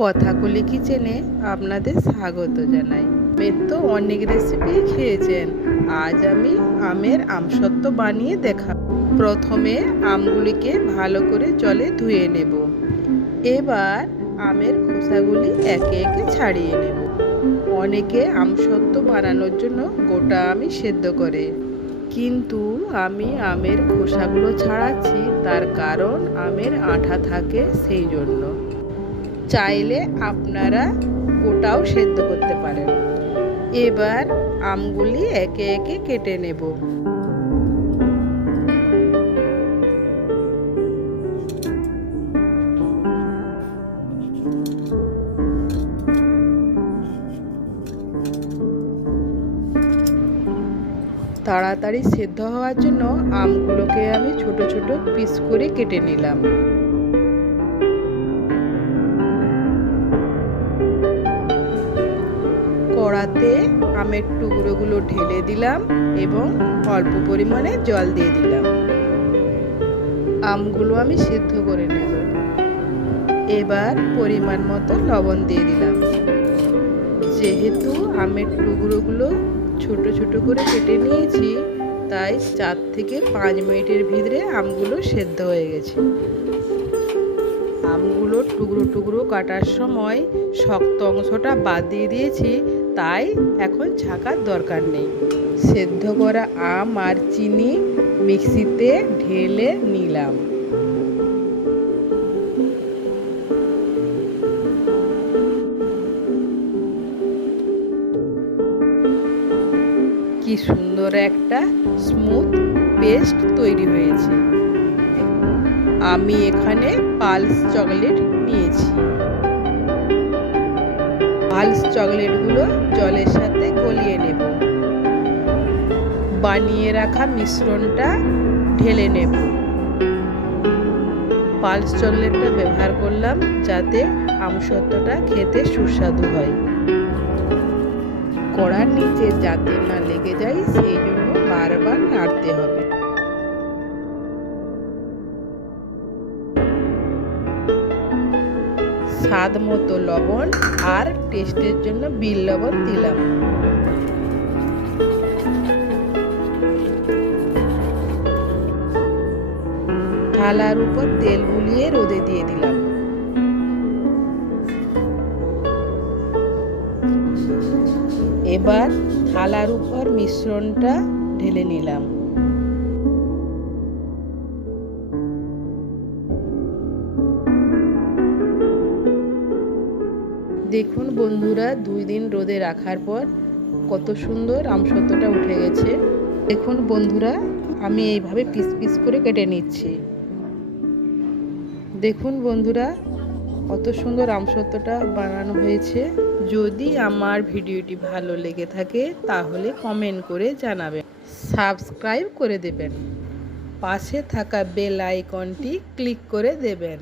কথাকলি কিচেনে আপনাদের স্বাগত জানাই। আমের তো অনেক রেসিপি খেয়েছেন, আজ আমি আমের আমসত্ত্ব বানিয়ে দেখাবো। প্রথমে আমগুলিকে ভালো করে জলে ধুয়ে নেব। এবার আমের খোসাগুলি একে একে ছাড়িয়ে নেব। অনেকে আমসত্ত্ব বানানোর জন্য গোটা আমি সেদ্ধ করে, কিন্তু আমি আমের খোসাগুলো ছাড়াচ্ছি, তার কারণ আমের আঠা থাকে সেই জন্য। চাইলে আপনারা গোটাও সেদ্ধ করতে পারেন। এবার আমগুলি একে একে কেটে নেব। তাড়াতাড়ি সেদ্ধ হওয়ার জন্য আমগুলোকে আমি ছোট ছোট পিস করে কেটে নিলাম। কড়াতে আমের টুকরোগুলো ঢেলে দিলাম এবং অল্প পরিমাণে জল দিয়ে দিলাম। আমগুলো আমি সিদ্ধ করে নেব। এবার পরিমাণ মতো লবণ দিয়ে দিলাম। যেহেতু আমের টুকরোগুলো ছোট ছোট করে কেটে নিয়েছি, তাই 4 থেকে 5 মিনিটের ভিতরে আমগুলো সেদ্ধ হয়ে গেছে। আমগুলো টুকরো টুকরো কাটার সময় শক্ত অংশটা বাদ দিয়ে দিয়েছি, তাই এখন ছাকার দরকার নেই। সেদ্ধ করা আম আর চিনি মিক্সিতে ঢেলে নিলাম। কি সুন্দর একটা স্মুথ পেস্ট তৈরি হয়েছে। আমি এখানে পালস চকলেট নিয়েছি। পালস চকলেটগুলো জলের সাথে গলিয়ে নেব। বানিয়ে রাখা মিশ্রণটা ঢেলে নেব। পালস চকলেটটা ব্যবহার করলাম যাতে আমসত্ত্বটা খেতে সুস্বাদু হয়। কড়ার নিচে যাতে না লেগে যায় সেই জন্য বারবার নাড়তে হবে। স্বাদ মতো লবণ আর টেস্টের জন্য বিট লবণ দিলাম। থালার উপর তেল বুলিয়ে রোদে দিয়ে দিলাম। এবার থালার উপর মিশ্রণটা ঢেলে নিলাম। দেখুন বন্ধুরা, 2 দিন রোদে রাখার পর কত সুন্দর আমসত্ত্বটা উঠে গেছে। দেখুন বন্ধুরা, আমি এইভাবে পিস পিস করে কেটে নিচ্ছি। দেখুন বন্ধুরা, কত সুন্দর আমসত্ত্বটা বানানো হয়েছে। যদি আমার ভিডিওটি ভালো লেগে থাকে তাহলে কমেন্ট করে জানাবেন, সাবস্ক্রাইব করে দেবেন, পাশে থাকা বেল আইকনটি ক্লিক করে দেবেন।